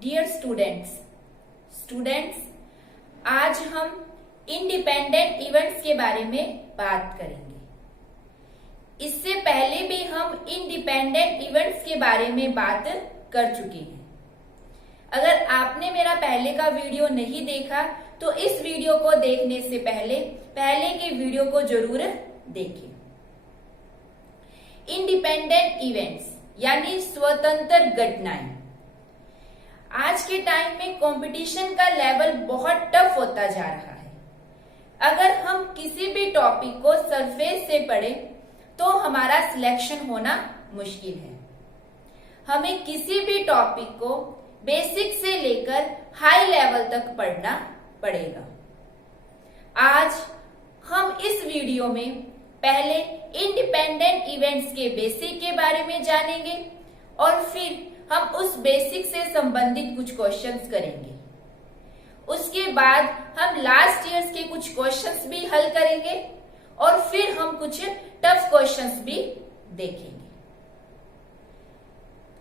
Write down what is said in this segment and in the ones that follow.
Dear students, आज हम independent events के बारे में बात करेंगे। इससे पहले भी हम इंडिपेंडेंट इवेंट्स के बारे में बात कर चुके हैं। अगर आपने मेरा पहले का वीडियो नहीं देखा तो इस वीडियो को देखने से पहले के वीडियो को जरूर देखें। इंडिपेंडेंट इवेंट्स यानी स्वतंत्र घटनाएं। आज के टाइम में कंपटीशन का लेवल बहुत टफ होता जा रहा है। अगर हम किसी भी टॉपिक को सरफेस से पढ़ें तो हमारा सिलेक्शन होना मुश्किल है। हमें किसी भी टॉपिक को बेसिक से लेकर हाई लेवल तक पढ़ना पड़ेगा। आज हम इस वीडियो में पहले इंडिपेंडेंट इवेंट्स के बेसिक के बारे में जानेंगे और फिर हम उस बेसिक से संबंधित कुछ क्वेश्चंस करेंगे। उसके बाद हम लास्ट ईयर्स के कुछ क्वेश्चंस भी हल करेंगे और फिर हम कुछ टफ क्वेश्चंस भी देखेंगे।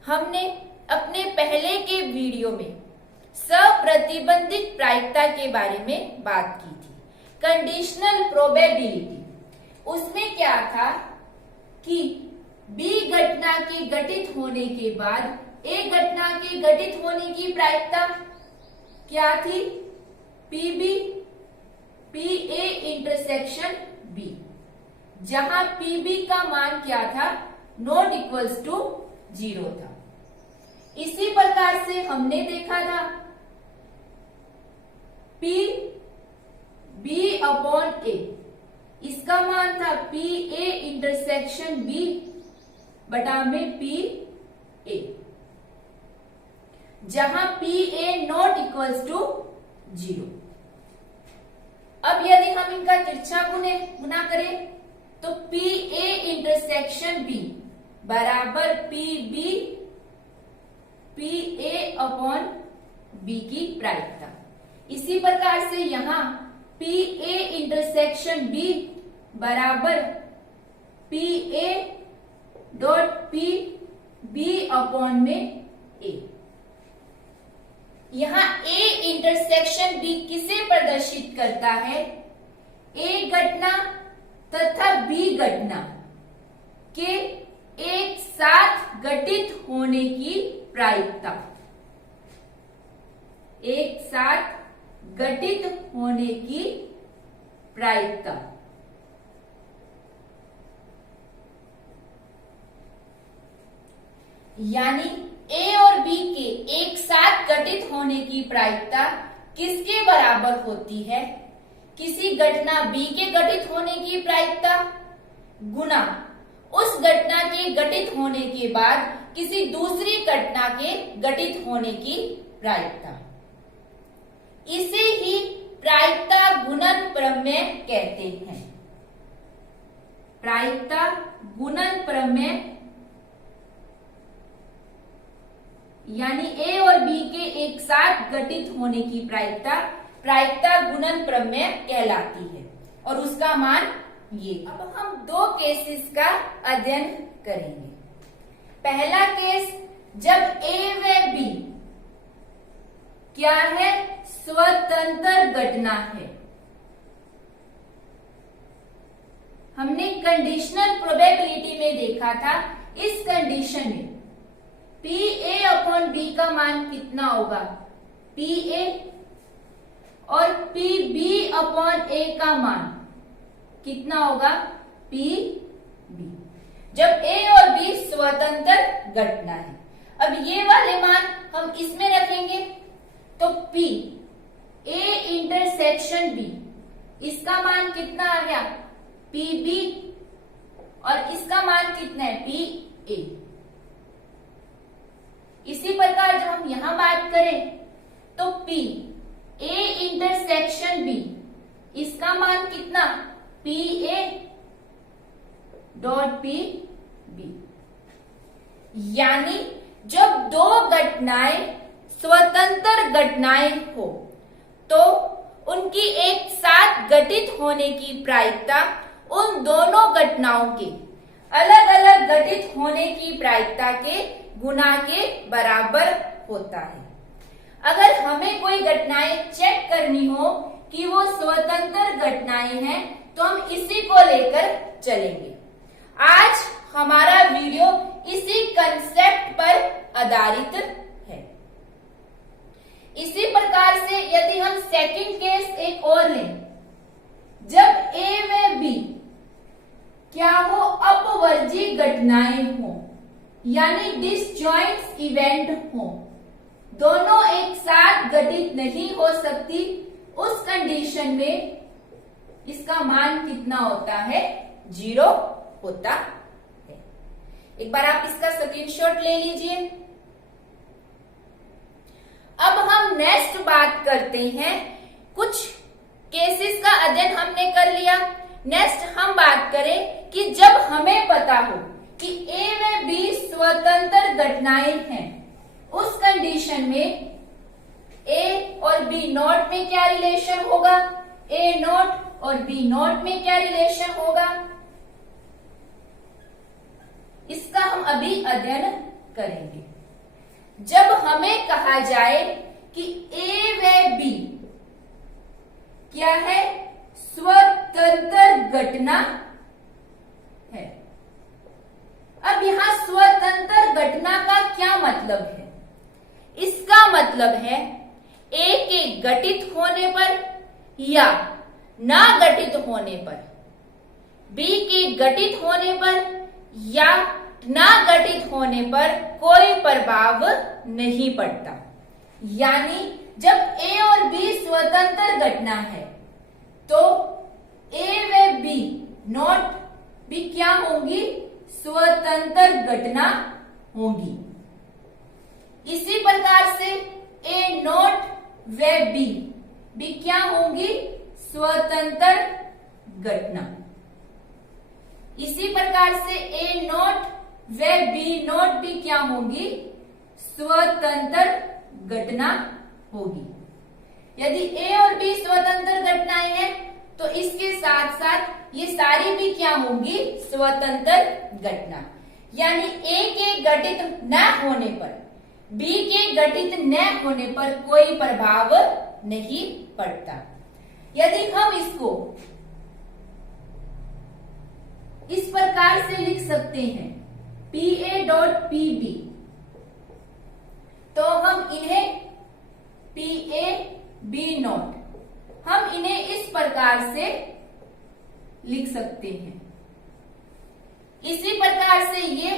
हमने अपने पहले के वीडियो में सप्रतिबंधित प्रायिकता के बारे में बात की थी, कंडीशनल प्रोबेबिलिटी। उसमें क्या था कि बी घटना के घटित होने के बाद ए घटना के घटित होने की प्रायिकता क्या थी? पीबी पीए इंटरसेक्शन बी, जहां पीबी का मान क्या था? नॉट इक्वल्स टू 0 था। इसी प्रकार से हमने देखा था पी बी अपॉन ए, इसका मान था पी ए इंटरसेक्शन बी बटा में पी ए, जहां P A not equals to 0। अब यदि हम इनका तिरछा गुना करें तो पी ए इंटरसेक्शन बी बराबर P B P A upon B की प्रायिकता। इसी प्रकार से यहां पी ए इंटरसेक्शन बी बराबर P A dot P B upon में ए। यहां ए इंटरसेक्शन बी किसे प्रदर्शित करता है? ए घटना तथा बी घटना के एक साथ घटित होने की प्रायिकता, एक साथ घटित होने की प्रायिकता। यानी ए और बी के एक साथ घटित होने की प्रायिकता किसके बराबर होती है? किसी घटना बी के घटित होने की प्रायिकता गुना उस घटना के घटित होने के बाद किसी दूसरी घटना के घटित होने की प्रायिकता। इसे ही प्रायिकता गुणन प्रमेय कहते हैं। प्रायिकता गुणन प्रमेय यानी ए और बी के एक साथ घटित होने की प्रायिकता प्रायिकता गुणन प्रमेय कहलाती है और उसका मान ये। अब हम दो केसेस का अध्ययन करेंगे। पहला केस, जब ए व बी क्या है? स्वतंत्र घटना है। हमने कंडीशनल प्रोबेबिलिटी में देखा था, इस कंडीशन में पी ए अपॉन बी का मान कितना होगा? पी ए, और पी बी अपॉन ए का मान कितना होगा? पी बी, जब ए और बी स्वतंत्र घटना है। अब ये वाले मान हम इसमें रखेंगे तो पी ए इंटरसेक्शन बी, इसका मान कितना आ गया? पी बी, और इसका मान कितना है? पी ए। इसी प्रकार जब हम यहां बात करें तो पी ए इंटरसेक्शन बी, इसका मान कितना? P A dot P B. यानी जब दो घटनाएं स्वतंत्र घटनाएं हो तो उनकी एक साथ घटित होने की प्रायिकता उन दोनों घटनाओं के अलग अलग घटित होने की प्रायिकता के गुना के बराबर होता है। अगर हमें कोई घटनाएं चेक करनी हो कि वो स्वतंत्र घटनाएं हैं तो हम इसी को लेकर चलेंगे। आज हमारा वीडियो इसी कंसेप्ट पर आधारित है। इसी प्रकार से यदि हम सेकंड केस एक और लें, जब ए व बी क्या हो अपवर्जी घटनाएं हो यानी डिसजॉइंट इवेंट हो, दोनों एक साथ घटित नहीं हो सकती, उस कंडीशन में इसका मान कितना होता है? 0 होता है। एक बार आप इसका स्क्रीनशॉट ले लीजिए। अब हम नेक्स्ट बात करते हैं, कुछ केसेस का अध्ययन हमने कर लिया। नेक्स्ट हम बात करें कि जब हमें पता हो कि ए व बी स्वतंत्र घटनाएं हैं, उस कंडीशन में ए और बी नॉट में क्या रिलेशन होगा, ए नॉट और बी नॉट में क्या रिलेशन होगा, इसका हम अभी अध्ययन करेंगे। जब हमें कहा जाए कि ए व बी क्या है? स्वतंत्र घटना है। अब यहां स्वतंत्र घटना का क्या मतलब है? इसका मतलब है ए के घटित होने पर या ना घटित होने पर, बी के घटित होने पर या ना घटित होने पर कोई प्रभाव नहीं पड़ता। यानी जब ए और बी स्वतंत्र घटना है तो ए व बी नॉट भी क्या होंगी? स्वतंत्र घटना होंगी। इसी प्रकार से ए नॉट व बी भी क्या होंगी? स्वतंत्र घटना। इसी प्रकार से ए नॉट व बी नॉट भी क्या होंगी? स्वतंत्र घटना होगी। यदि ए और बी स्वतंत्र घटनाएं हैं तो इसके साथ साथ ये सारी भी क्या होंगी? स्वतंत्र घटना। यानी ए के घटित न होने पर, बी के घटित न होने पर कोई प्रभाव नहीं पड़ता। यदि हम इसको इस प्रकार से लिख सकते हैं P A dot P B, तो हम इन्हें पी ए बी नॉट, हम इन्हें इस प्रकार से लिख सकते हैं। इसी प्रकार से ये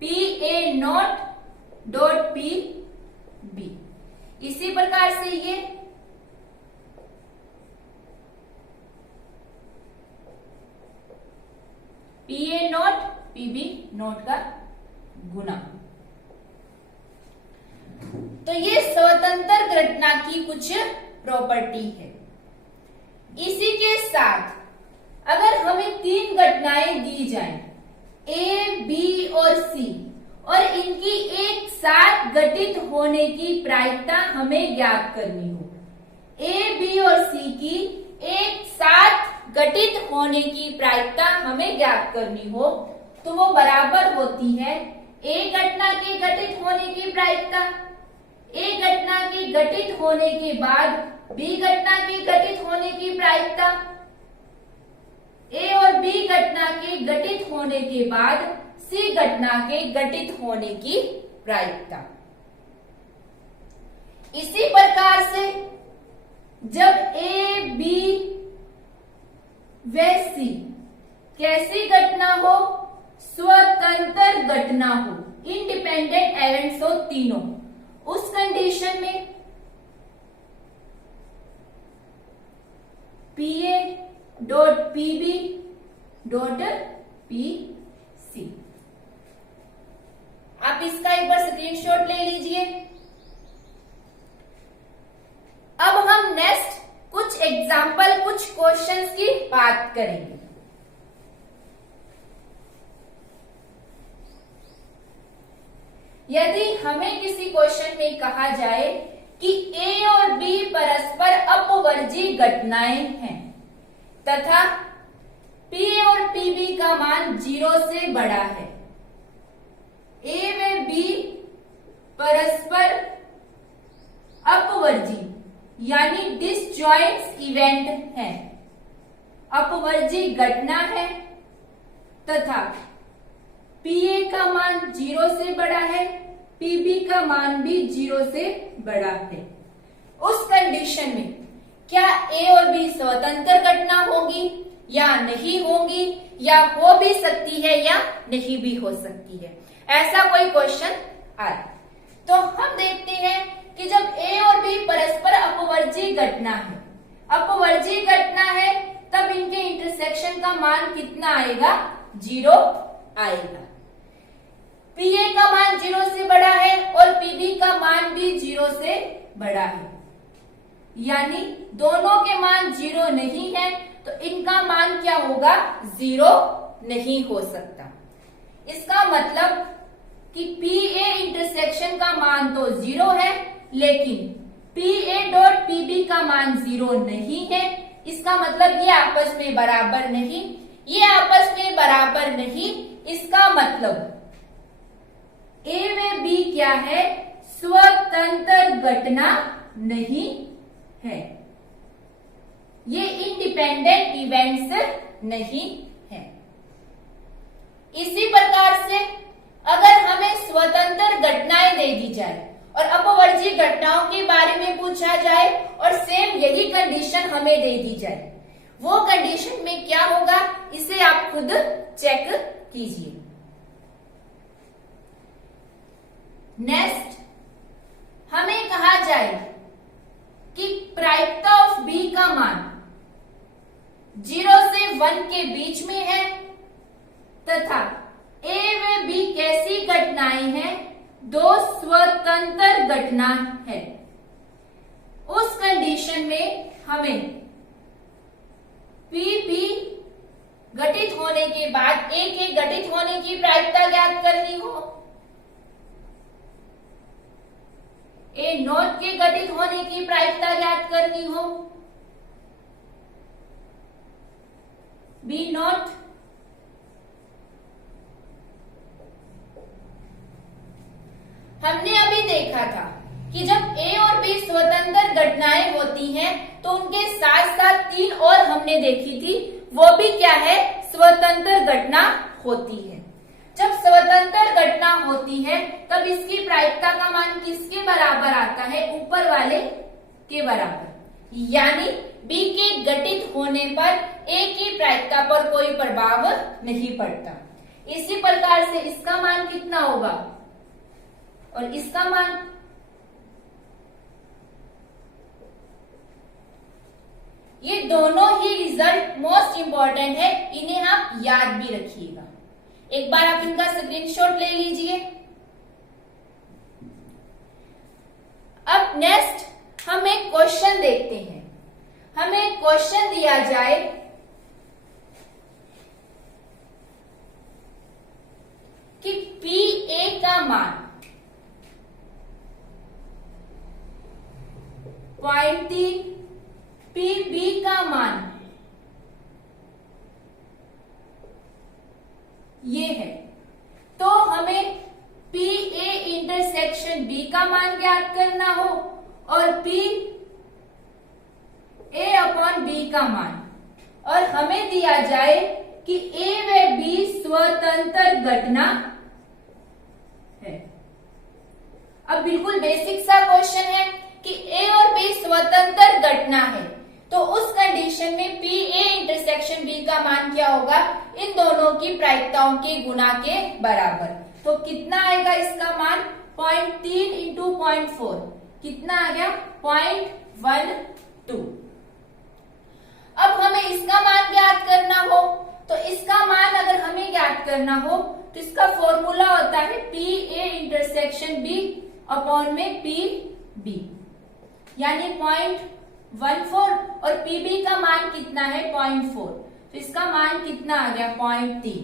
P A not dot P B, इसी प्रकार से ये P A not P B not का गुना। तो ये स्वतंत्र घटना की कुछ प्रॉपर्टी है। इसी के साथ अगर हमें 3 घटनाएं दी जाएं, ए बी और सी, और इनकी एक साथ घटित होने की प्रायिकता हमें ज्ञात करनी हो, ए बी और सी की एक साथ घटित होने की प्रायिकता हमें ज्ञात करनी हो, तो वो बराबर होती है ए घटना के घटित होने की प्रायिकता, ए घटना के घटित होने के बाद बी घटना के घटित होने की प्रायिकता, ए और बी घटना के घटित होने के बाद सी घटना के घटित होने की प्रायिकता। इसी प्रकार से जब ए बी व सी कैसी घटना हो? स्वतंत्र घटना हो, इंडिपेंडेंट इवेंट्स हो तीनों, उस कंडीशन में P A dot P B dot P C. आप इसका एक बार स्क्रीनशॉट ले लीजिए। अब हम नेक्स्ट कुछ एग्जाम्पल, कुछ क्वेश्चंस की बात करेंगे। यदि हमें किसी क्वेश्चन में कहा जाए कि ए और बी परस्पर अपवर्जी घटनाएं हैं तथा पी और पी बी का मान 0 से बड़ा है, ए व बी परस्पर अपवर्जी यानी डिसजॉइंट इवेंट है, अपवर्जी घटना है तथा पीए का मान 0 से बड़ा है, पीबी का मान भी 0 से बड़ा है। उस कंडीशन में क्या ए और बी स्वतंत्र घटना होगी या नहीं होगी, या हो भी सकती है या नहीं भी हो सकती है, ऐसा कोई क्वेश्चन आए तो हम देखते हैं कि जब ए और बी परस्पर अपवर्जी घटना है, अपवर्जी घटना है, तब इनके इंटरसेक्शन का मान कितना आएगा? 0 आएगा। पीए का मान 0 से बड़ा है और पीबी का मान भी 0 से बड़ा है, यानी दोनों के मान 0 नहीं है, तो इनका मान क्या होगा? 0 नहीं हो सकता। इसका मतलब कि पीए इंटरसेक्शन का मान तो 0 है, लेकिन पीए डॉट पीबी का मान 0 नहीं है। इसका मतलब ये आपस में बराबर नहीं, ये आपस में बराबर नहीं। इसका मतलब ए व बी क्या है? स्वतंत्र घटना नहीं है, ये इंडिपेंडेंट इवेंट्स नहीं है। इसी प्रकार से अगर हमें स्वतंत्र घटनाएं दे दी जाए और अपवर्जी घटनाओं के बारे में पूछा जाए और सेम यही कंडीशन हमें दे दी जाए, वो कंडीशन में क्या होगा इसे आप खुद चेक कीजिए। नेक्स्ट हमें कहा जाए कि प्रायिकता ऑफ बी का मान 0 से 1 के बीच में है तथा ए व बी कैसी घटनाएं हैं? 2 स्वतंत्र घटना है। उस कंडीशन में हमें पी बी घटित होने के बाद ए के घटित होने की प्रायिकता ज्ञात करनी हो, ए नॉट के घटित होने की प्रायिकता ज्ञात करनी हो, बी नॉट हमने अभी देखा था कि जब ए और बी स्वतंत्र घटनाएं होती हैं तो उनके साथ साथ 3 और हमने देखी थी, वो भी क्या है? स्वतंत्र घटना होती है। जब स्वतंत्र घटना होती है तब इसकी प्रायिकता का मान किसके बराबर आता है? ऊपर वाले के बराबर, यानी बी के घटित होने पर ए की प्रायिकता पर कोई प्रभाव नहीं पड़ता। इसी प्रकार से इसका मान कितना होगा और इसका मान, ये दोनों ही रिजल्ट मोस्ट इंपॉर्टेंट है, इन्हें आप याद भी रखिएगा। एक बार आप इनका स्क्रीनशॉट ले लीजिए। अब नेक्स्ट हम एक क्वेश्चन देखते हैं। हमें क्वेश्चन दिया जाए कि पी ए का मान 0.3, पी बी का मान ये है, तो हमें पी ए इंटरसेक्शन बी का मान ज्ञात करना हो और पी ए अपॉन बी का मान, और हमें दिया जाए कि ए व बी स्वतंत्र घटना है। अब बिल्कुल बेसिक सा क्वेश्चन है कि ए और बी स्वतंत्र घटना है, तो उस कंडीशन में पी ए इंटरसेक्शन बी का मान क्या होगा? इन दोनों की प्रायिकताओं के गुना के बराबर। तो कितना आएगा इसका मान? 0.3 इंटू 0.4 कितना आ गया? 0.12। अब हमें इसका मान ज्ञात करना हो, तो इसका मान अगर हमें ज्ञात करना हो तो इसका फॉर्मूला होता है P A intersection B upon में पी बी, यानी 0.14 और पीबी का मान कितना है? 0.4, तो इसका मान कितना आ गया? 0.3।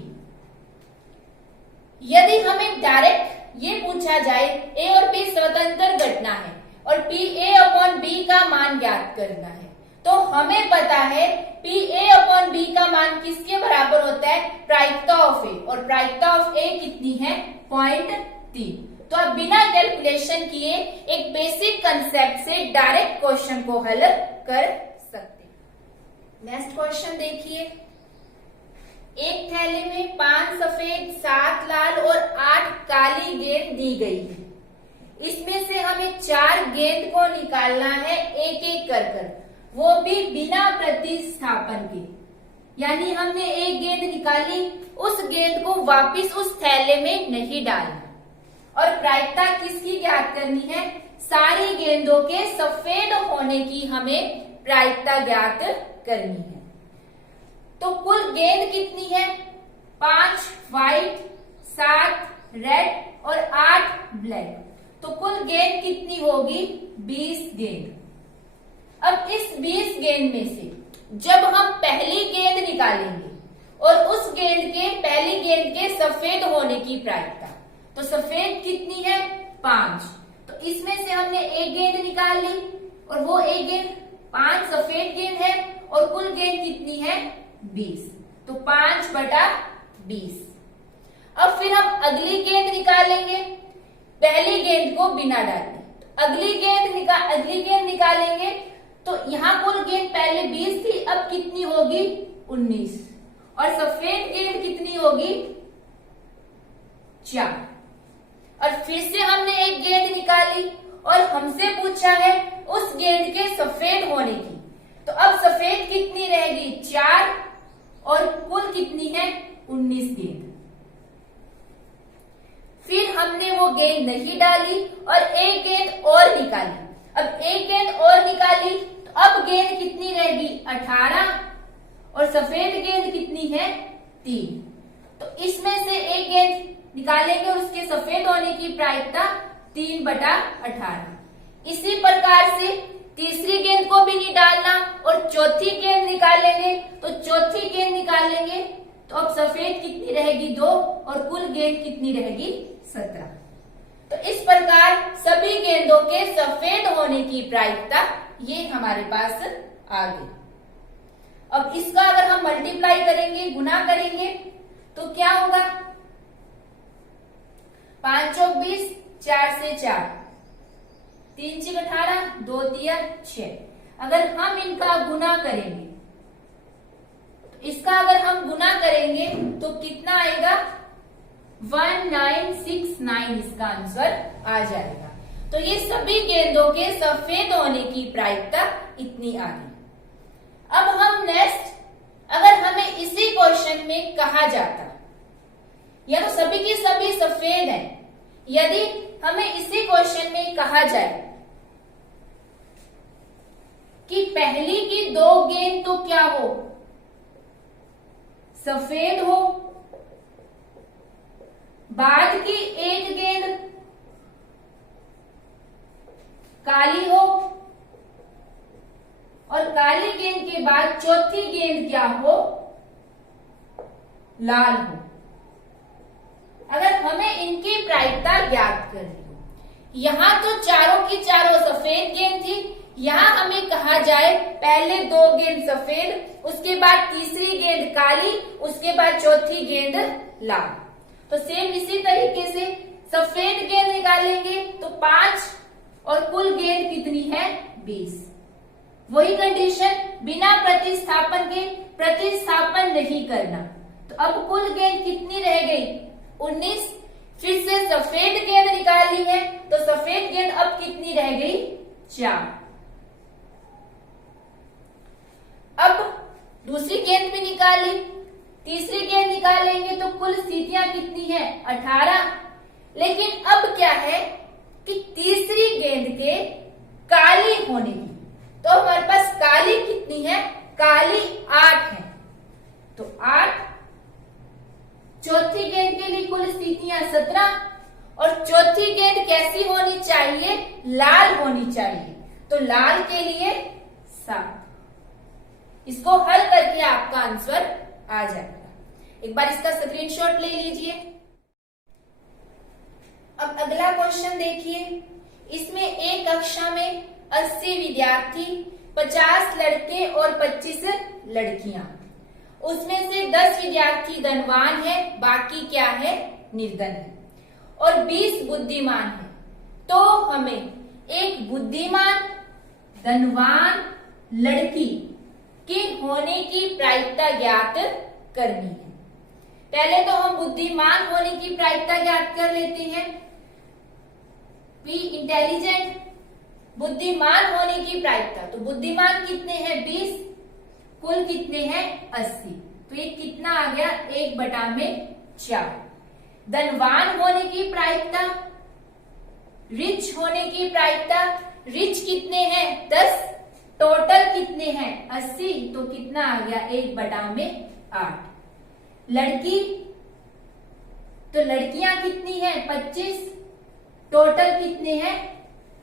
यदि हमें डायरेक्ट ये पूछा जाए ए और बी स्वतंत्र घटना है और पी ए अपॉन बी का मान ज्ञात करना है, तो तो हमें पता है PA/B का मान किसके बराबर होता है, प्रायिकता ऑफ ए, और प्रायिकता ऑफ ए कितनी है, 0.3। तो आप बिना कैलकुलेशन किए एक बेसिक कंसेप्ट से डायरेक्ट क्वेश्चन को हल कर सकते हैं। नेक्स्ट क्वेश्चन देखिए, एक थैले में 5 सफेद, 7 लाल और 8 काली गेंद दी गई है। इसमें से हमें 4 गेंद को निकालना है एक एक कर कर, वो भी बिना प्रतिस्थापन के। यानी हमने एक गेंद निकाली, उस गेंद को वापस उस थैले में नहीं डालना, और प्रायिकता किसकी ज्ञात करनी है, सारी गेंदों के सफेद होने की हमें प्रायिकता ज्ञात करनी है। तो कुल गेंद कितनी है, 5 व्हाइट, 7 रेड और 8 ब्लैक। तो कुल गेंद कितनी होगी, 20 गेंद। अब इस 20 गेंद में से जब हम पहली गेंद निकालेंगे और उस गेंद के पहली गेंद के सफेद होने की प्रायिकता, तो सफेद कितनी है, 5। तो इसमें से हमने एक गेंद निकाल ली, और वो एक गेंद 5 सफेद गेंद है, और कुल गेंद कितनी है, 20। तो 5/20। अब फिर हम अगली गेंद निकालेंगे, पहली गेंद को बिना डाले। तो अगली गेंद निकालेंगे, तो यहाँ कुल गेंद पहले 20 थी, अब कितनी होगी, 19। और सफेद गेंद कितनी होगी, 4। और फिर से हमने एक गेंद निकाली और हमसे पूछा है उस गेंद के सफेद होने की। तो अब सफेद कितनी रहेगी, 4, और कुल कितनी है, 19 गेंद। फिर हमने वो गेंद नहीं डाली और एक गेंद और निकाली। अब एक गेंद और निकाली, तो अब गेंद कितनी रहेगी, 18, और सफेद गेंद कितनी है, 3। तो इसमें से एक गेंद निकालेंगे और उसके सफेद होने की प्रायिकता 3/18। इसी प्रकार से तीसरी गेंद को भी नहीं डालना और चौथी गेंद निकालेंगे, तो चौथी गेंद निकालेंगे तो अब सफेद कितनी रहेगी, 2, और कुल गेंद कितनी रहेगी, 17। तो इस प्रकार सभी गेंदों के सफेद होने की प्रायिकता ये हमारे पास आ गई। अब इसका अगर हम मल्टीप्लाई करेंगे, गुना करेंगे, तो क्या होगा, 5 चौक 20, 4 से 4, 3 6 18, 2 3 6। अगर हम इनका गुना करेंगे, तो इसका अगर हम गुना करेंगे तो कितना आएगा, 1969 इसका आंसर आ जाएगा। तो ये सभी गेंदों के सफेद होने की प्रायिकता इतनी आ गई। अब हम नेक्स्ट, अगर हमें इसी क्वेश्चन में कहा जाता, या तो सभी की सभी सफेद है, यदि हमें इसी क्वेश्चन में कहा जाए कि पहली की 2 गेंद तो क्या हो, सफेद हो, बाद की एक गेंद काली हो, और काली गेंद के बाद चौथी गेंद क्या हो, लाल हो। अगर हमें इनकी प्रायिकता ज्ञात करनी हो, यहां तो चारों की चारों सफेद गेंद थी, यहां हमें कहा जाए पहले 2 गेंद सफेद, उसके बाद तीसरी गेंद काली, उसके बाद चौथी गेंद लाल। तो सेम इसी तरीके से सफेद गेंद निकालेंगे तो 5, और कुल गेंद कितनी है, 20। वही कंडीशन, बिना प्रतिस्थापन के, प्रतिस्थापन नहीं करना। तो अब कुल गेंद कितनी रह गई, 19। फिर से सफेद गेंद निकाली है, तो सफेद गेंद अब कितनी रह गई, 4। अब दूसरी गेंद भी निकाली, तीसरी गेंद निकालेंगे तो कुल स्थितियां कितनी है, 18। लेकिन अब क्या है कि तीसरी गेंद के काली होने की, तो हमारे पास काली कितनी है, काली 8 है, तो 8। चौथी गेंद के लिए कुल स्थितियां 17, और चौथी गेंद कैसी होनी चाहिए, लाल होनी चाहिए, तो लाल के लिए 7। इसको हल करके आपका आंसर आ जाएगा। एक बार इसका स्क्रीनशॉट ले लीजिए। अब अगला क्वेश्चन देखिए, इसमें एक कक्षा में 80 विद्यार्थी 50 लड़के और 25 लड़कियां। उसमें से 10 विद्यार्थी धनवान है, बाकी क्या है, निर्धन है, और 20 बुद्धिमान है। तो हमें एक बुद्धिमान धनवान लड़की के होने की प्रायिकता ज्ञात करनी है। पहले तो हम बुद्धिमान होने की प्रायिकता ज्ञात कर लेते हैं। बी इंटेलिजेंट, बुद्धिमान होने की प्रायिकता, तो बुद्धिमान कितने हैं, 20, कुल कितने हैं, 80। तो ये कितना आ गया, 1/4। धनवान होने की प्रायिकता, रिच होने की प्रायिकता, रिच कितने हैं, 10, टोटल कितने हैं, 80, तो कितना आ गया, 1/8। लड़की, तो लड़कियां कितनी हैं, 25, टोटल कितने हैं,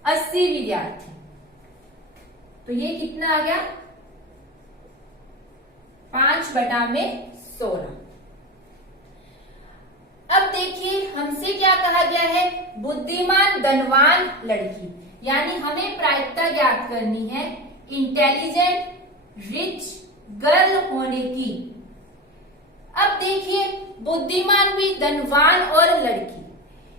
80 विद्यार्थी। तो ये कितना आ गया, 5/16। अब देखिए हमसे क्या कहा गया है, बुद्धिमान धनवान लड़की, यानी हमें प्रायिकता ज्ञात करनी है इंटेलिजेंट रिच गर्ल होने की। अब देखिए बुद्धिमान भी, धनवान और लड़की,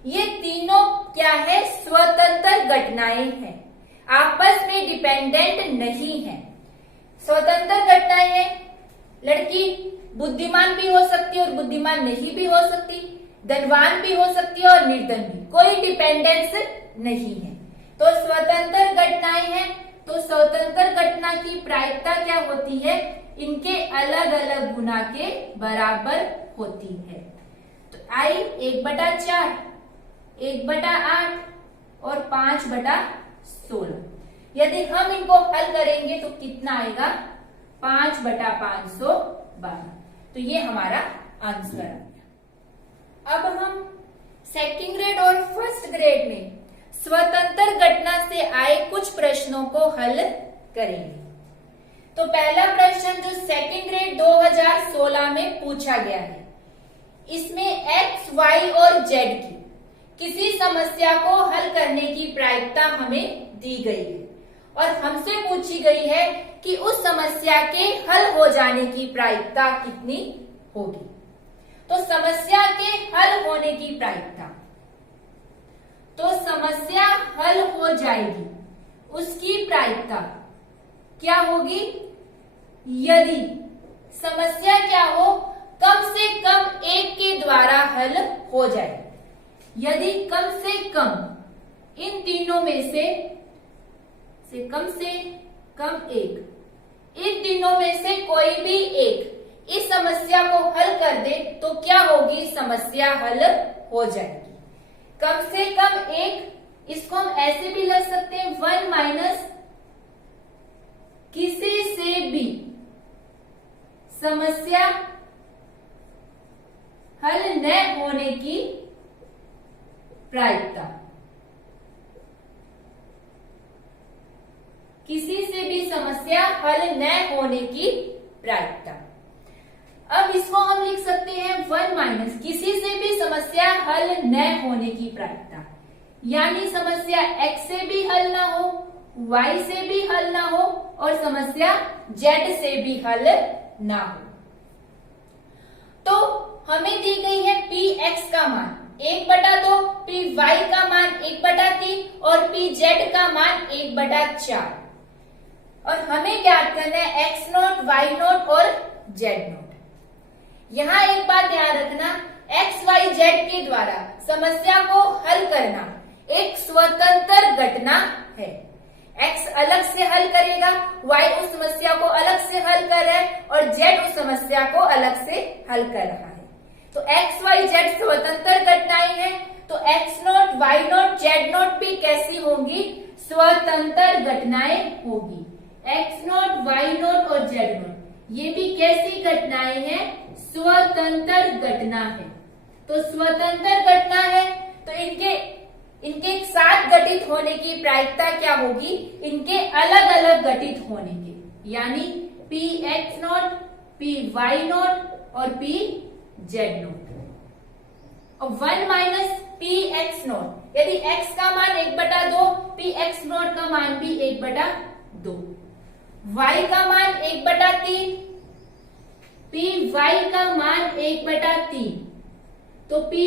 ये तीनों क्या है, स्वतंत्र घटनाएं हैं, आपस में डिपेंडेंट नहीं है। स्वतंत्र घटनाएं हैं, लड़की बुद्धिमान भी हो सकती है और बुद्धिमान नहीं भी हो सकती, धनवान भी हो सकती है और निर्धन भी, कोई डिपेंडेंस नहीं है। तो स्वतंत्र घटनाएं हैं, तो स्वतंत्र घटना की प्रायिकता क्या होती है, इनके अलग अलग गुना के बराबर होती है। तो I 1/4, 1/8 और 5/16। यदि हम इनको हल करेंगे तो कितना आएगा, 5/512। तो ये हमारा आंसर आ गया। अब हम सेकंड ग्रेड और फर्स्ट ग्रेड में स्वतंत्र घटना से आए कुछ प्रश्नों को हल करेंगे। तो पहला प्रश्न जो सेकंड ग्रेड 2016 में पूछा गया है, इसमें x, y और z की किसी समस्या को हल करने की प्रायिकता हमें दी गई है और हमसे पूछी गई है कि उस समस्या के हल हो जाने की प्रायिकता कितनी होगी। तो समस्या के हल होने की प्रायिकता, तो समस्या हल हो जाएगी, उसकी प्रायिकता क्या होगी, यदि समस्या क्या हो, कम से कम एक के द्वारा हल हो जाए। यदि कम से कम इन तीनों में से कम से कम एक, इन तीनों में से कोई भी एक इस समस्या को हल कर दे तो क्या होगी, समस्या हल हो जाएगी। कम से कम एक, इसको हम ऐसे भी लिख सकते हैं, 1 माइनस किसी से भी समस्या हल न होने की प्रायिकता, किसी से भी समस्या हल न होने की प्रायिकता। अब इसको हम लिख सकते हैं 1 माइनस किसी से भी समस्या हल न होने की प्रायिकता, यानी समस्या x से भी हल ना हो, y से भी हल ना हो और समस्या z से भी हल ना हो। तो हमें दी गई है px का मान 1/2, py का मान 1/3 और pz का मान 1/4 और हमें ज्ञात करना है x0, y0 और z0। यहाँ एक बात ध्यान रखना, x, y, z के द्वारा समस्या को हल करना एक स्वतंत्र घटना है। x अलग से हल करेगा, y उस समस्या को अलग से हल कर रहा है और z उस समस्या को अलग से हल कर रहा है। तो x, y, z स्वतंत्र घटनाएं हैं, तो x0, y0, z0 भी कैसी होंगी, स्वतंत्र घटनाएं होगी। x0, y0 और z0 ये भी कैसी घटनाएं हैं, स्वतंत्र घटना है। तो स्वतंत्र घटना है तो इनके साथ घटित होने की प्रायिकता क्या होगी, इनके अलग अलग घटित होने की, यानी px0, py0 और pz0। और 1 माइनस px0, यदि x का मान 1/2, px0 का मान भी 1/2 y का मान 1/3, py का मान 1/3, तो py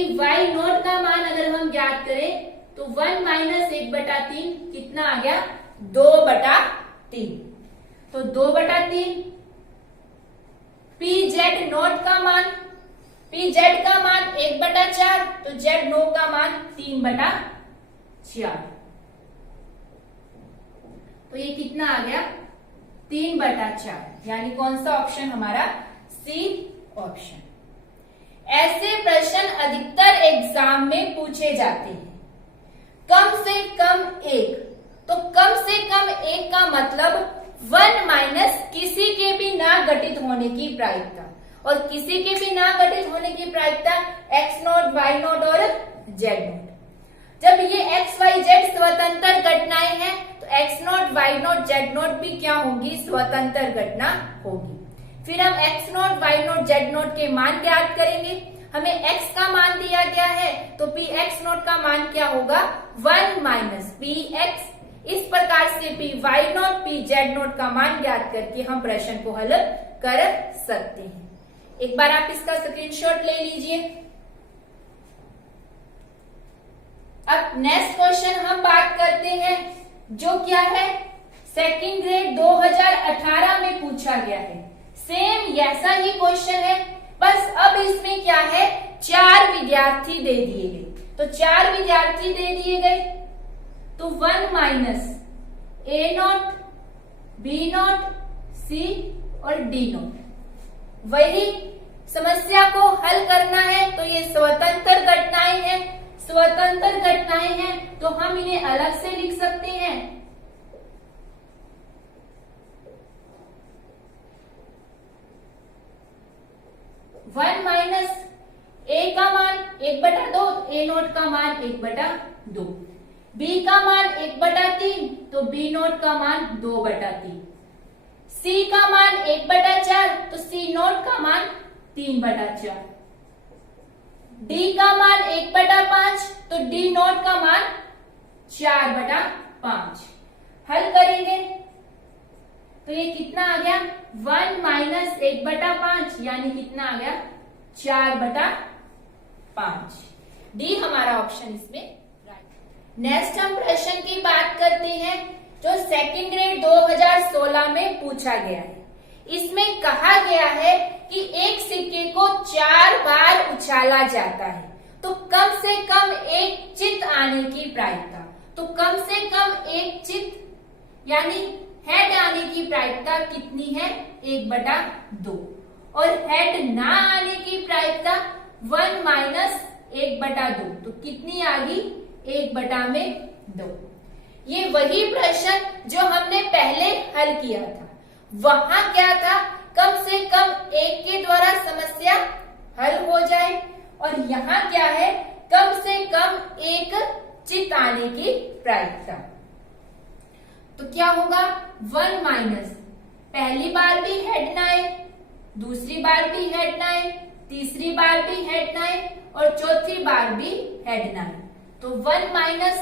नोट का मान अगर हम ज्ञात करें तो 1 माइनस 1/3 कितना आ गया, 2/3, तो 2/3। pz नोट का मान, pz का मान 1/4, तो z नोट का मान 3/4, तो ये कितना आ गया, 3/4, यानी कौन सा ऑप्शन हमारा, सी ऑप्शन। ऐसे प्रश्न अधिकतर एग्जाम में पूछे जाते हैं। कम से कम एक, तो कम से कम एक का मतलब 1 माइनस किसी के भी ना घटित होने की प्रायिकता, और किसी के भी ना घटित होने की प्रायिकता x0, y0 और z0। जब ये x, y, z स्वतंत्र घटनाएं हैं तो x0, y0, z0 भी क्या होंगी, स्वतंत्र घटना होगी। फिर हम x0, y0, z0 के मान ज्ञात करेंगे। हमें x का मान दिया गया है तो px0 का मान क्या होगा, 1 माइनस px। इस प्रकार से py0, pz0 का मान ज्ञात करके हम प्रश्न को हल कर सकते हैं। एक बार आप इसका स्क्रीनशॉट ले लीजिए। अब नेक्स्ट क्वेश्चन हम बात करते हैं, जो क्या है, सेकंड ग्रेड 2018 में पूछा गया है। सेम ऐसा ही क्वेश्चन है, बस अब इसमें क्या है, 4 विद्यार्थी दे दिए गए। तो 4 विद्यार्थी दे दिए गए, तो 1 माइनस a0, b0, c और d0। वही समस्या को हल करना है, तो ये स्वतंत्र घटनाएं हैं। स्वतंत्र घटनाएं हैं तो हम इन्हें अलग से लिख सकते हैं। वन माइनस a का मान 1/2, a0 का मान 1/2, b का मान 1/3, तो b0 का मान 2/3, c का मान 1/4, तो c0 का मान 3/4, d का मान 1/5, तो d0 का मान 4/5। हल करेंगे तो ये कितना आ गया, 1 माइनस 1/5, यानी कितना आ गया, 4/5। डी हमारा ऑप्शन इसमें राइट। नेक्स्ट हम प्रश्न की बात करते हैं, जो सेकंड ग्रेड 2016 में पूछा गया है। इसमें कहा गया है कि एक सिक्के को 4 बार उछाला जाता है तो कम से कम एक चित आने की प्रायिकता, तो कम से कम एक चित यानी हेड आने की प्रायिकता कितनी है, 1/2, और हेड ना आने की प्रायिकता 1 माइनस 1/2, तो कितनी आ गई, 1/2। ये वही प्रश्न जो हमने पहले हल किया था। वहां क्या था, कम से कम एक के द्वारा समस्या हल हो जाए, और यहाँ क्या है, कम से कम एक चित आने की प्रायिकता। तो क्या होगा, 1 माइनस पहली बार भी हेड ना आए, दूसरी बार भी हेड ना आए, तीसरी बार भी हेड ना आए, और चौथी बार भी हेड ना आए, तो 1 माइनस।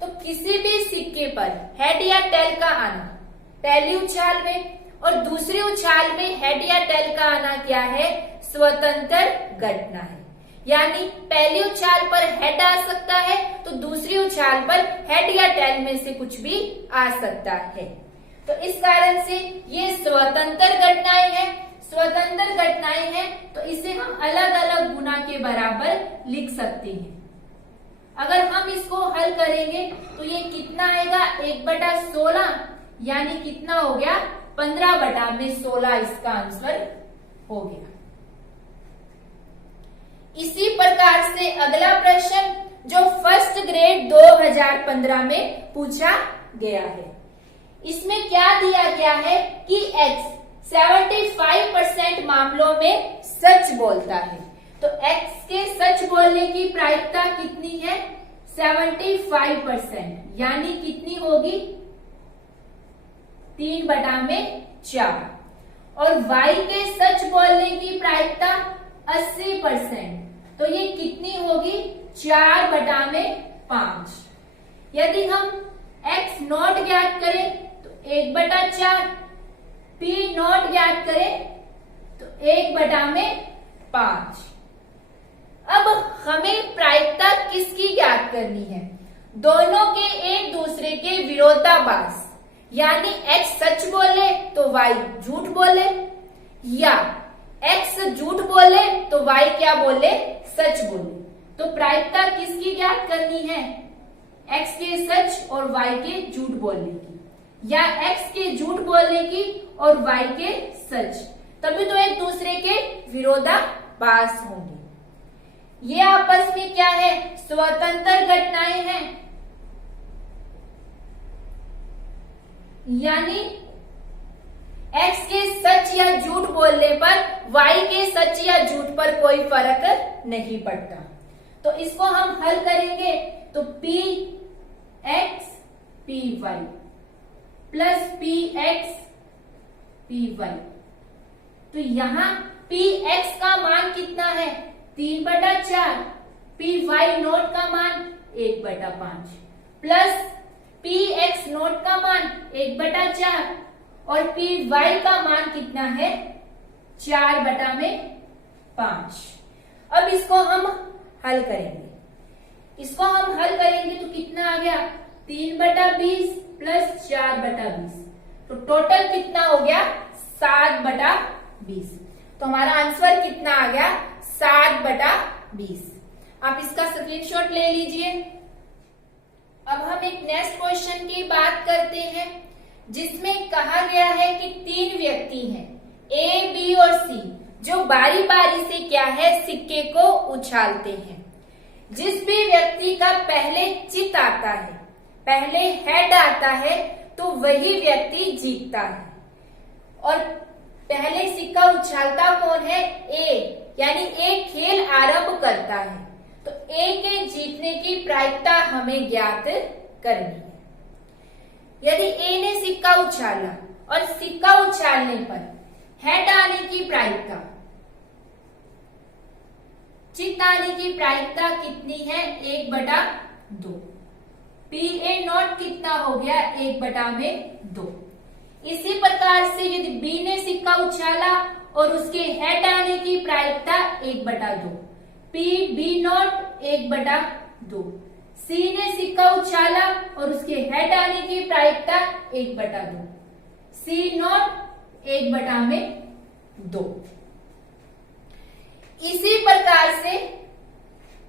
तो किसी भी सिक्के पर हेड या टेल का आना पहली उछाल में, और दूसरी उछाल में हेड या टेल का आना क्या है, स्वतंत्र घटना है। यानी पहली उछाल पर हेड आ सकता है तो दूसरी उछाल पर हेड या टेल में से कुछ भी आ सकता है। तो इस कारण से ये स्वतंत्र घटनाएं हैं। स्वतंत्र घटनाएं हैं तो इसे हम अलग अलग गुना के बराबर लिख सकते हैं। अगर हम इसको हल करेंगे तो ये कितना आएगा, 1/16, यानी कितना हो गया, 15/16 इसका आंसर हो गया। इसी प्रकार से अगला प्रश्न जो फर्स्ट ग्रेड 2015 में पूछा गया है, इसमें क्या दिया गया है कि x 75% मामलों में सच बोलता है। तो x के सच बोलने की प्रायिकता कितनी है, 75%, यानी कितनी होगी, 3/4। और y के सच बोलने की प्रायिकता 80%, तो ये कितनी होगी, 4/5। यदि हम x नॉट ज्ञात करें तो 1/4। पी नॉट ज्ञात करें तो 1/5। अब हमें प्रायिकता किसकी ज्ञात करनी है? दोनों के एक दूसरे के विरोधाभास, यानी x सच बोले तो y झूठ बोले, या x झूठ बोले तो y क्या बोले? सच बोले। तो प्रायिकता किसकी ज्ञात करनी है? x के सच और y के झूठ बोलने की, या x के झूठ बोलने की और y के सच, तभी तो एक दूसरे के विरोधाभास होंगे। ये आपस में क्या है? स्वतंत्र घटनाएं हैं, यानी x के सच या झूठ बोलने पर y के सच या झूठ पर कोई फर्क नहीं पड़ता। तो इसको हम हल करेंगे तो px py plus px py, तो यहां px का मान कितना है? 3/4। py नोट का मान 1/5 प्लस px नोट का मान 1/4 और py का मान कितना है? 4/5। अब इसको हम हल करेंगे। इसको हम हल करेंगे तो कितना आ गया? 3/20 प्लस 4/20, तो टोटल कितना हो गया? 7/20। तो हमारा आंसर कितना आ गया? 7/20। आप इसका स्क्रीनशॉट ले लीजिए। अब हम एक नेक्स्ट क्वेश्चन की बात करते हैं, जिसमें कहा गया है कि 3 व्यक्ति हैं A, B और C, जो बारी बारी से क्या है? सिक्के को उछालते हैं। जिस भी व्यक्ति का पहले चित आता है, पहले हेड आता है, तो वही व्यक्ति जीतता है। और पहले सिक्का उछालता कौन है? A, यानी A खेल आरंभ करता है। तो A के जीतने की प्रायिकता हमें ज्ञात करनी है। यदि A ने सिक्का उछाला और सिक्का उछालने पर हेड आने की प्रायिकता, चित आने की प्रायिकता कितनी है? 1/2। PA नॉट कितना हो गया? 1/2। इसी प्रकार से यदि B ने सिक्का उछाला और उसके हेड आने की प्रायिकता 1/2, PB नॉट 1/2। C ने सिक्का उछाला और उसके हेड आने की प्रायिकता 1/2, C नॉट 1/2। इसी प्रकार से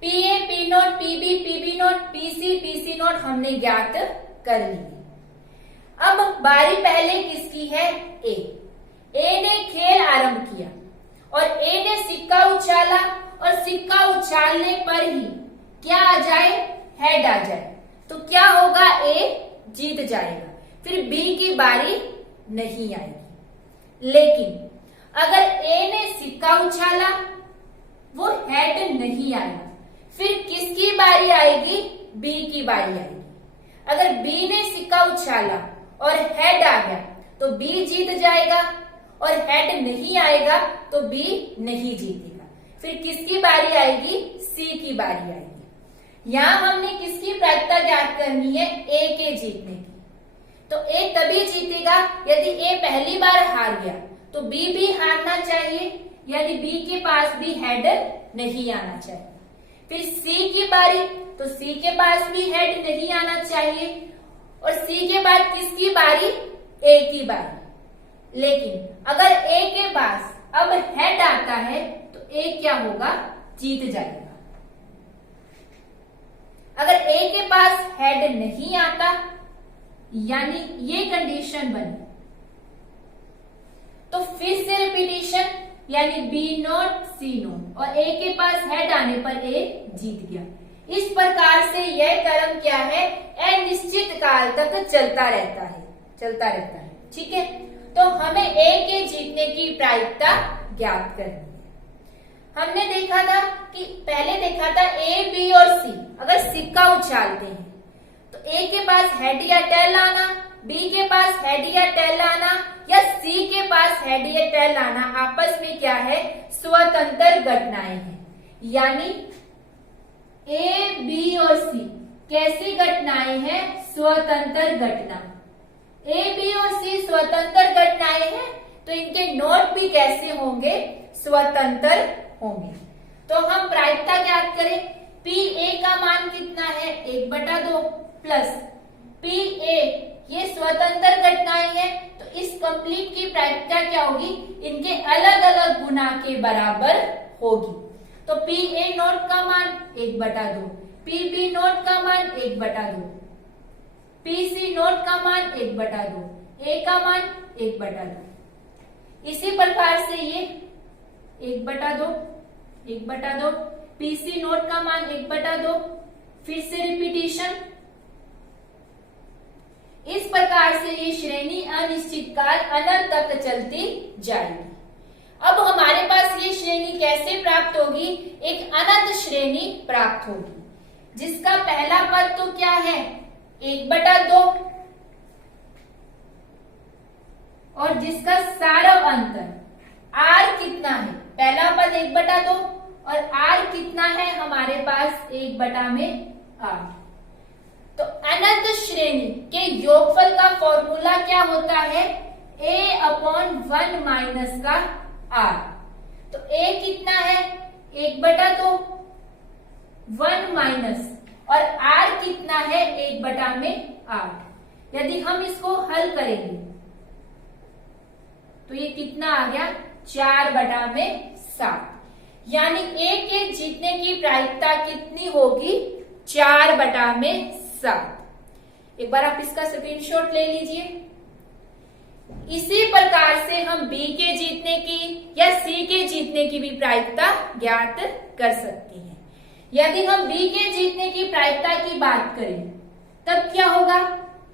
PA, P not, PB, PB not, PC, PC not हमने ज्ञात कर ली। अब बारी पहले किसकी है? A। A ने खेल आरंभ किया और A ने सिक्का उछाला और सिक्का उछालने पर ही क्या आ जाए? हेड आ जाए। तो क्या होगा? A जीत जाएगा, फिर B की बारी नहीं आएगी। लेकिन अगर A ने सिक्का उछाला, वो हेड नहीं आया, फिर किसकी बारी आएगी? B की बारी आएगी। अगर B ने सिक्का उछाला और हेड आ गया तो B जीत जाएगा, और हेड नहीं आएगा तो B नहीं जीतेगा। फिर किसकी बारी आएगी? C की बारी आएगी। यहां हमने किसकी प्रायिकता ज्ञात करनी है? A के जीतने की। तो A तभी जीतेगा यदि A पहली बार हार गया, तो B भी हारना चाहिए, यानी B के पास भी हेड नहीं आना चाहिए। फिर C की बारी, तो C के पास भी हेड नहीं आना चाहिए, और C के बाद किसकी बारी? A की बारी। लेकिन अगर A के पास अब हेड आता है तो A क्या होगा? जीत जाएगा। अगर A के पास हेड नहीं आता, यानी ये कंडीशन बनी, तो फिर से रिपीटिशन, यानी B नॉट C नॉट, और A के पास हेड आने पर A जीत गया। इस प्रकार से यह क्रम क्या है? अनिश्चित काल तक चलता रहता है। ठीक है, तो हमें A के जीतने की प्रायिकता ज्ञात करनी है। हमने देखा था कि पहले देखा था A, B और C अगर सिक्का उछालते हैं तो A के पास हेड या टेल आना, B के पास हेड या टेल आना, या C के पास हेड या टेल आना आपस में क्या है? स्वतंत्र घटनाएं हैं। यानी A, B और C कैसी घटनाएं हैं? स्वतंत्र घटना। ए, बी और सी स्वतंत्र घटनाएं हैं, तो इनके नोट भी कैसे होंगे? स्वतंत्र होंगे। तो हम प्रायिकता ज्ञात करें। पी ए का मान कितना है? 1/2 प्लस पी ए, ये स्वतंत्र घटनाएं हैं, तो इस कंप्लीट की प्रायिकता क्या होगी? इनके अलग अलग गुना के बराबर होगी। तो पी ए नोट का मान 1/2, पी बी नोट का मान 1/2, पी सी नोट का मान 1/2, ए का मान 1/2। इसी प्रकार से ये 1/2, 1/2, पी सी नोट का मान 1/2, फिर से रिपीटिशन। इस प्रकार से ये श्रेणी अनिश्चित काल अनंत तक चलती जाएगी। अब हमारे पास ये श्रेणी कैसे प्राप्त होगी? एक अनंत श्रेणी प्राप्त होगी, जिसका पहला पद तो क्या है? 1/2 और जिसका सारा अंतर r कितना है? पहला पद 1/2 और r कितना है हमारे पास? 1/8। तो अनंत श्रेणी के योगफल का फॉर्मूला क्या होता है? a/1 माइनस का r। तो a कितना है? 1/2, 1 माइनस, और r कितना है? 1/8। यदि हम इसको हल करेंगे तो ये कितना आ गया? 4/7। यानी a के जीतने की प्रायिकता कितनी होगी? 4/7। एक बार आप इसका स्क्रीनशॉट ले लीजिए। इसी प्रकार से हम B के जीतने की या C के जीतने की भी प्रायिकता ज्ञात कर सकते हैं। यदि हम B के जीतने की प्रायिकता की बात करें तब क्या होगा?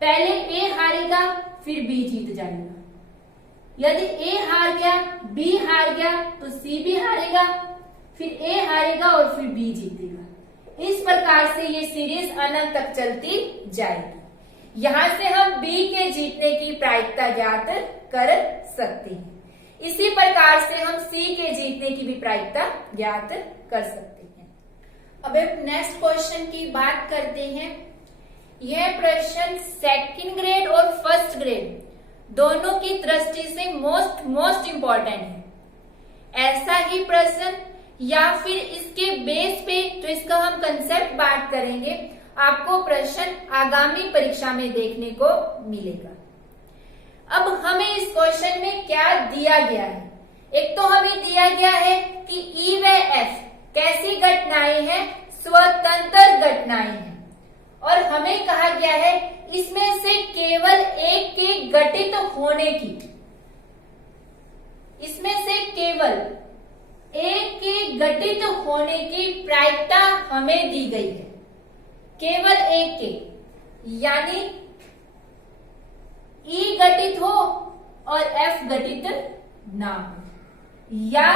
पहले A हारेगा, फिर B जीत जाएगा। यदि A हार गया, B हार गया, तो C भी हारेगा, फिर A हारेगा और फिर B जीतेगा। इस प्रकार से ये सीरीज अनंत तक चलती जाएगी। यहां से हम B के जीतने की प्रायिकता ज्ञात कर सकते हैं। इसी प्रकार से हम C के जीतने की भी प्रायिकता ज्ञात कर सकते हैं। अब एक नेक्स्ट क्वेश्चन की बात करते हैं। यह प्रश्न सेकंड ग्रेड और फर्स्ट ग्रेड दोनों की दृष्टि से मोस्ट इंपॉर्टेंट है। ऐसा ही प्रश्न या फिर इसके बेस पे तो इसका हम कंसेप्ट बात करेंगे, आपको प्रश्न आगामी परीक्षा में देखने को मिलेगा। अब हमें इस क्वेश्चन में क्या दिया गया है? एक तो हमें दिया गया है कि ई व एफ कैसी घटनाएं हैं? स्वतंत्र घटनाएं हैं। और हमें कहा गया है इसमें से केवल एक के घटित होने की, इसमें से केवल एक के घटित होने की प्रायिकता हमें दी गई है। केवल एक के, यानी ई घटित हो और एफ घटित ना हो, या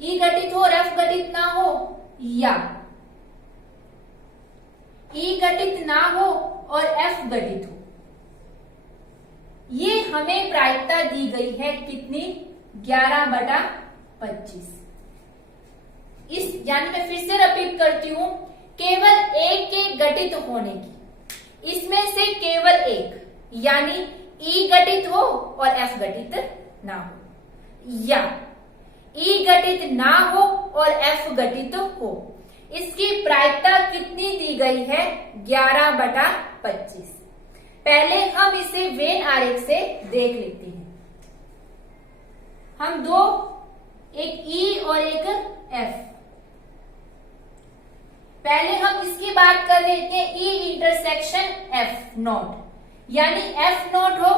ई घटित हो और एफ घटित ना हो, या ई घटित ना हो और एफ घटित हो। ये हमें प्रायिकता दी गई है कितनी? 11/25। इस यानी मैं फिर से रिपीट करती हूं, केवल एक के घटित होने की, इसमें से केवल एक, यानी ई घटित हो और एफ घटित ना हो, या ई घटित ना हो और एफ घटित हो। इसकी प्रायिकता कितनी दी गई है? 11/25। पहले हम इसे वेन आरेख से देख लेते हैं। हम दो, एक ई और एक एफ, पहले हम इसकी बात कर लेते हैं। ई इंटरसेक्शन एफ नॉट, यानी एफ नॉट हो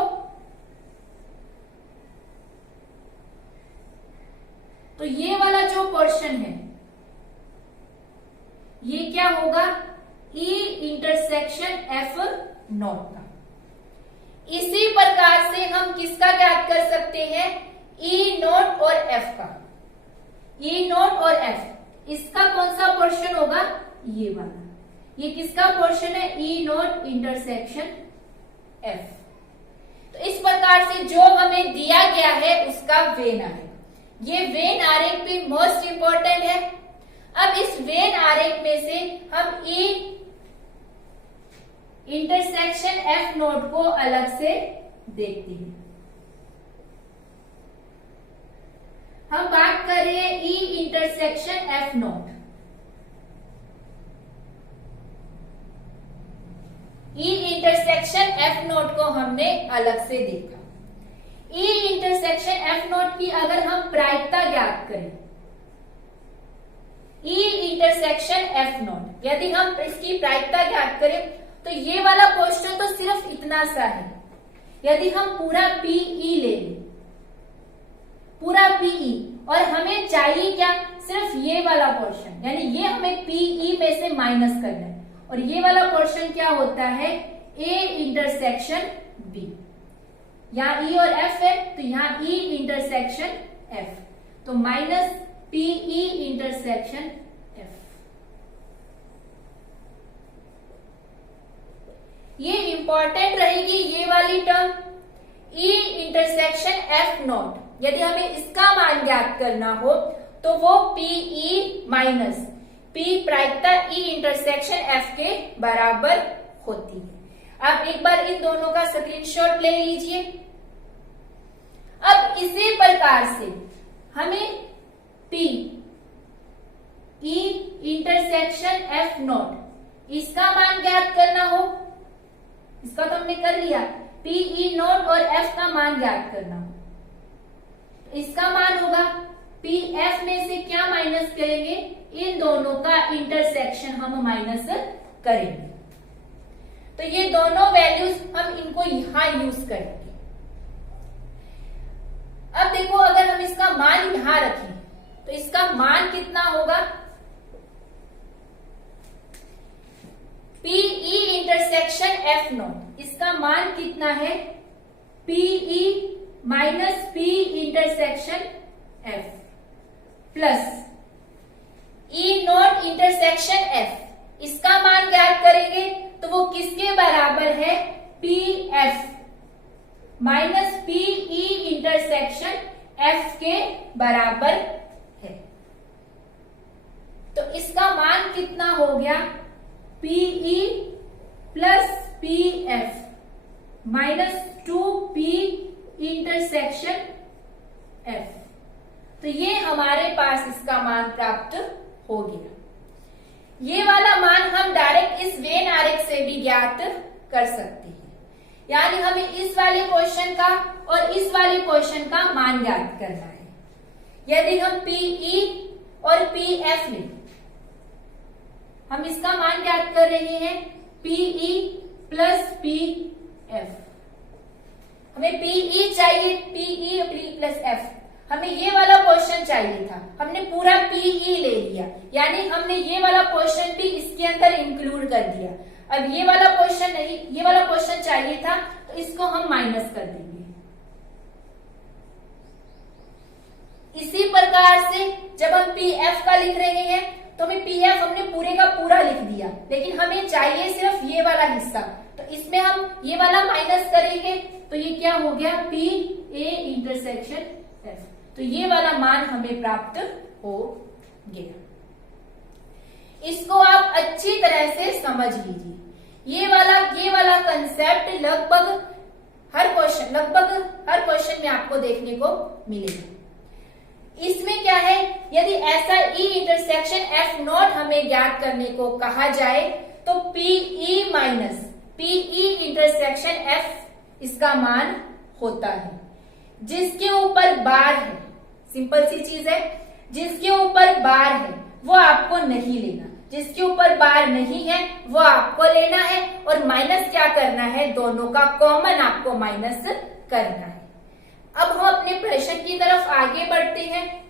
तो ये वाला जो पोर्शन है ये क्या होगा? ई इंटरसेक्शन एफ नॉट का। इसी प्रकार से हम किसका ज्ञात कर सकते हैं? ई नोट और एफ का। ई नोट और एफ, इसका कौन सा पोर्शन होगा? ये वाला। ये किसका पोर्शन है? ई नोट इंटरसेक्शन एफ। तो इस प्रकार से जो हमें दिया गया है उसका वेन आरेख, ये वेन आरेख भी मोस्ट इंपॉर्टेंट है। अब इस वेन आरेख में से हम ई इंटरसेक्शन एफ नोट को अलग से देखते हैं। हम बात कर रहे हैं E intersection F note. E intersection F note को हमने अलग से देखा। ई इंटरसेक्शन एफ नोट की अगर हम प्रायिकता ज्ञात करें, ई इंटरसेक्शन एफ नोट, यदि हम इसकी प्रायिकता ज्ञात करें तो ये वाला पोर्शन तो सिर्फ इतना सा है। यदि हम पूरा पीई ले लें, पूरा पीई, और हमें चाहिए क्या, सिर्फ ये वाला पोर्शन, यानी ये हमें पीई में से माइनस करना है, और ये वाला पोर्शन क्या होता है, ए इंटरसेक्शन बी। यहाँ ई और एफ है तो यहाँ ई इंटरसेक्शन एफ, तो माइनस पीई इंटरसेक्शन एफ। ये इंपॉर्टेंट रहेगी ये वाली term, E intersection F not. यदि हमें इसका मान ज्ञात करना हो तो वो पीई माइनस पी प्रायिकता ई इंटरसेक्शन एफ के बराबर होती है। आप एक बार इन दोनों का स्क्रीनशॉट ले लीजिए। अब इसी प्रकार से हमें P E intersection F not, इसका मान ज्ञात करना हो, इसका तो हमने कर लिया, पीई नॉट और एफ का मान ज्ञात करना हो, इसका मान होगा पी एफ में से क्या माइनस करेंगे, इन दोनों का इंटरसेक्शन हम माइनस करेंगे। तो ये दोनों वैल्यूज हम इनको यहां यूज करेंगे। अब देखो, अगर हम इसका मान यहां रखें तो इसका मान कितना होगा, पीई इंटरसेक्शन एफ नॉट, इसका मान कितना है, P E minus P intersection F plus E not intersection F, इसका मान ज्ञात करेंगे तो वो किसके बराबर है, P F minus P E intersection F के बराबर है। तो इसका मान कितना हो गया, P E plus P F minus 2p intersection F. तो ये हमारे पास इसका मान प्राप्त हो गया। ये वाला मान हम डायरेक्ट इस वेन आरेख से भी ज्ञात कर सकते हैं। यानी हमें इस वाले क्वेश्चन का और इस वाले क्वेश्चन का मान ज्ञात करना है। यदि हम पीई और पी एफ लें, हम इसका मान ज्ञात कर रहे हैं पीई प्लस पी एफ। हमें पीई चाहिए, पीई प्लस एफ, हमें ये वाला क्वेश्चन चाहिए था, हमने पूरा पीई ले लिया, यानी हमने ये वाला क्वेश्चन भी इसके अंदर इंक्लूड कर दिया। अब ये वाला क्वेश्चन नहीं, ये वाला क्वेश्चन चाहिए था तो इसको हम माइनस कर देंगे। इसी प्रकार से जब हम पी एफ का लिख रहे हैं तो हमें पी एफ हमने पूरे का पूरा लिख दिया, लेकिन हमें चाहिए सिर्फ ये वाला हिस्सा, तो इसमें हम ये वाला माइनस करेंगे तो ये क्या हो गया, पी ए इंटरसेक्शन एफ। तो ये वाला मान हमें प्राप्त हो गया। इसको आप अच्छी तरह से समझ लीजिए। ये वाला कंसेप्ट लगभग हर क्वेश्चन में आपको देखने को मिलेगा। इसमें क्या है, यदि ऐसा ई इंटरसेक्शन एफ नॉट हमें ज्ञात करने को कहा जाए तो P E minus P E intersection F इसका मान होता है। जिसके ऊपर बार है, सिंपल सी चीज है, जिसके ऊपर बार है वो आपको नहीं लेना, जिसके ऊपर बार नहीं है वो आपको लेना है, और माइनस क्या करना है, दोनों का कॉमन आपको माइनस करना है। अब हम अपने प्रश्न की तरफ आगे बढ़ते हैं।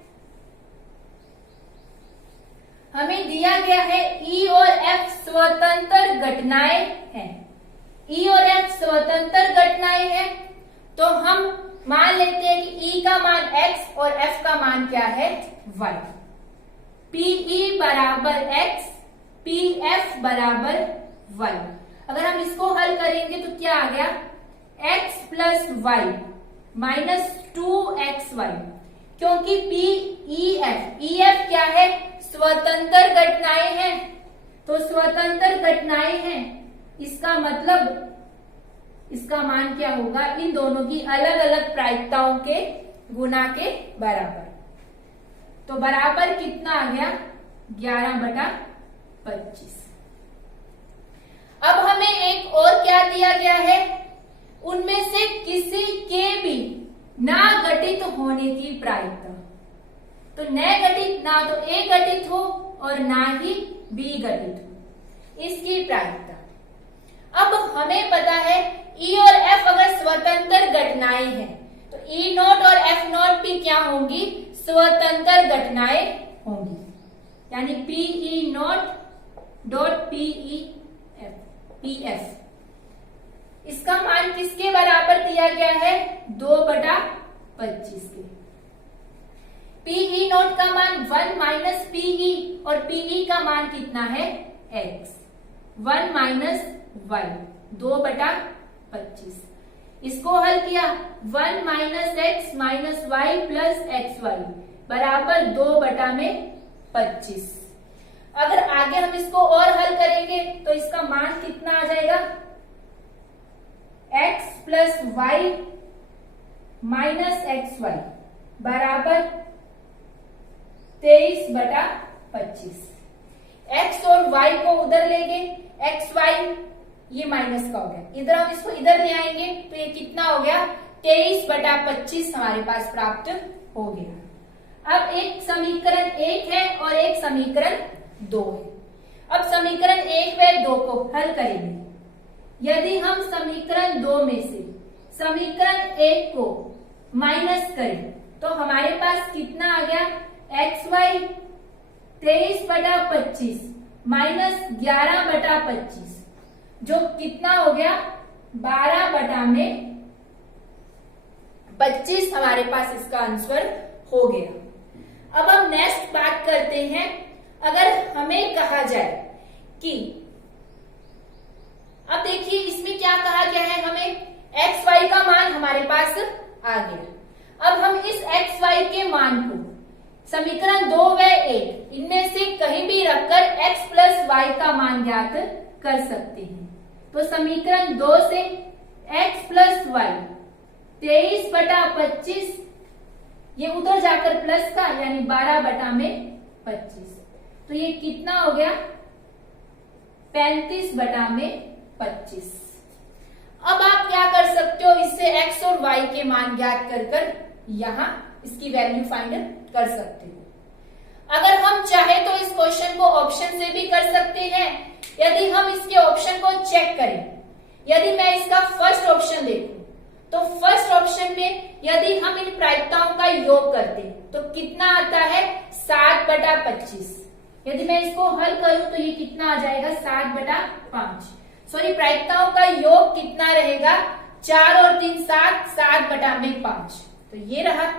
हमें दिया गया है ई और एफ स्वतंत्र घटनाएं हैं। ई और एफ स्वतंत्र घटनाएं हैं तो हम मान लेते हैं कि ई का मान x और f का मान क्या है, y। पीई बराबर x, pf बराबर y। अगर हम इसको हल करेंगे तो क्या आ गया, x plus y minus 2xy, क्योंकि पीईएफ क्या है, स्वतंत्र घटनाएं हैं, तो स्वतंत्र घटनाएं हैं, इसका मतलब इसका मान क्या होगा, इन दोनों की अलग अलग प्रायिकताओं के गुना के बराबर। तो बराबर कितना आ गया, 11/25। अब हमें एक और क्या दिया गया है, उनमें से किसी के भी ना घटित होने की प्रायिकता। तो न घटित, ना तो ए घटित हो और ना ही बी घटित हो, इसकी प्रायिकता। अब हमें पता है ई और एफ अगर स्वतंत्र घटनाएं हैं तो ई नॉट और एफ नॉट भी क्या होंगी, स्वतंत्र घटनाएं होंगी, यानी P E not dot P F. इसका मान किसके बराबर दिया गया है, 2/25 के। पीई नॉट का मान 1 माइनस पीई और पीई का मान कितना है, x। 1 minus y, 2/25। इसको हल किया, 1 minus x minus y plus x y बराबर 2/25। अगर आगे हम इसको और हल करेंगे तो इसका मान कितना आ जाएगा, x plus y minus x y बराबर 23/25। x और y को उधर लेंगे, x y ये माइनस का हो गया, इधर हम इसको इधर ले आएंगे तो ये कितना हो गया, 23/25 हमारे पास प्राप्त हो गया। अब एक समीकरण 1 है और एक समीकरण 2 है। अब समीकरण 1 व 2 को हल करेंगे। यदि हम समीकरण 2 में से समीकरण 1 को माइनस करें तो हमारे पास कितना आ गया, xy 23/25 माइनस 11/25 जो कितना हो गया, 12/25 हमारे पास इसका आंसर हो गया। अब हम नेक्स्ट बात करते हैं, अगर हमें कहा जाए कि अब देखिए इसमें क्या कहा गया है, हमें एक्स वाई का मान हमारे पास आ गया। अब हम इस एक्स वाई के मान को समीकरण 2 व 1 इनमें से कहीं भी रखकर x प्लस वाई का मान ज्ञात कर सकते हैं। तो समीकरण 2 से x प्लस वाई 23/25 ये उधर जाकर प्लस का यानी 12/25, तो ये कितना हो गया, 35/25। अब आप क्या कर सकते हो, इससे x और y के मान ज्ञात कर यहां इसकी वैल्यू फाइंड कर सकते हो। अगर हम चाहे तो इस क्वेश्चन को ऑप्शन से भी कर सकते हैं। यदि हम इसके ऑप्शन को चेक करें, यदि मैं इसका फर्स्ट ऑप्शन देखूं तो फर्स्ट ऑप्शन में यदि हम इन प्रायिकताओं का योग करते तो कितना आता है, 7/25। यदि मैं इसको हल करूं तो ये कितना आ जाएगा, 7/5। सॉरी, प्रायिकताओं का योग कितना रहेगा, 4 और 3 7, 7/5 तो ये रहा।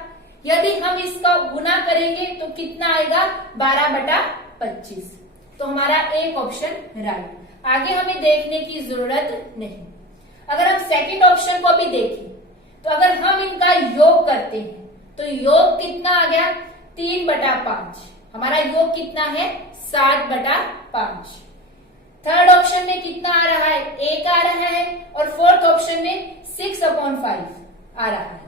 यदि हम इसका गुना करेंगे तो कितना आएगा, 12/25। तो हमारा एक ऑप्शन राइट। आगे हमें देखने की जरूरत नहीं। अगर हम सेकंड ऑप्शन को भी देखें तो अगर हम इनका योग करते हैं तो योग कितना आ गया, 3/5। हमारा योग कितना है, 7/5। थर्ड ऑप्शन में कितना आ रहा है, 1 आ रहा है और फोर्थ ऑप्शन में 6/5 आ रहा है।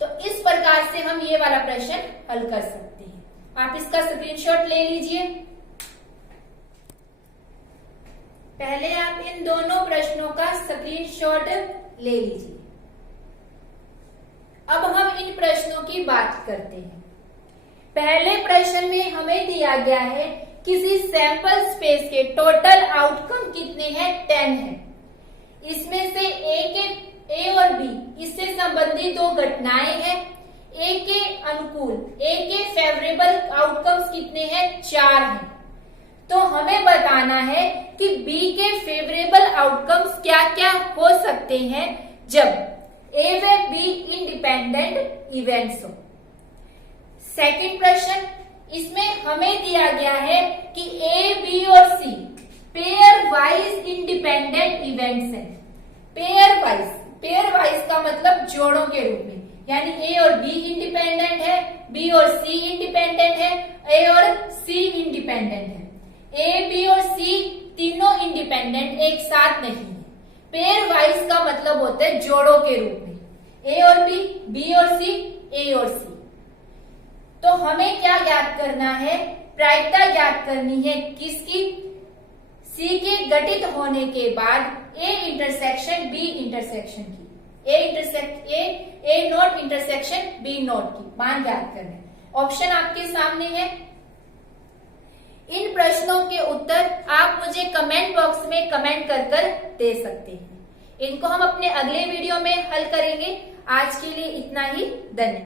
तो इस प्रकार से हम ये वाला प्रश्न हल कर सकते हैं। आप इसका स्क्रीनशॉट ले लीजिए। पहले आप इन दोनों प्रश्नों का स्क्रीनशॉट ले लीजिए। अब हम इन प्रश्नों की बात करते हैं। पहले प्रश्न में हमें दिया गया है किसी सैंपल स्पेस के टोटल आउटकम कितने हैं, 10 है। इसमें से ए और बी इससे संबंधित 2 घटनाएं हैं। ए के अनुकूल, ए के फेवरेबल आउटकम्स कितने हैं, 4 हैं। तो हमें बताना है कि बी के फेवरेबल आउटकम्स क्या क्या हो सकते हैं जब ए व बी इंडिपेंडेंट इवेंट्स हो। सेकंड प्रश्न, इसमें हमें दिया गया है कि ए बी और सी पेयर वाइज इंडिपेंडेंट इवेंट्स हैं। पेयर वाइज का मतलब जोड़ों के रूप में, यानी ए और बी इंडिपेंडेंट है, बी और सी इंडिपेंडेंट है, ए और सी इंडिपेंडेंट है। ए बी और सी तीनों इंडिपेंडेंट एक साथ नहीं है। पेयर वाइज का मतलब होता है जोड़ों के रूप में, ए और बी और सी, ए और सी। तो हमें क्या ज्ञात करना है? प्रायिकता ज्ञात करनी है किसकी? सी के गठित होने के बाद ए इंटरसेक्शन बी इंटरसेक्शन की, ए नोट इंटरसेक्शन बी नोट की मान ज्ञात करना है। ऑप्शन आपके सामने है। इन प्रश्नों के उत्तर आप मुझे कमेंट बॉक्स में कमेंट कर दे सकते हैं। इनको हम अपने अगले वीडियो में हल करेंगे। आज के लिए इतना ही, धन्यवाद।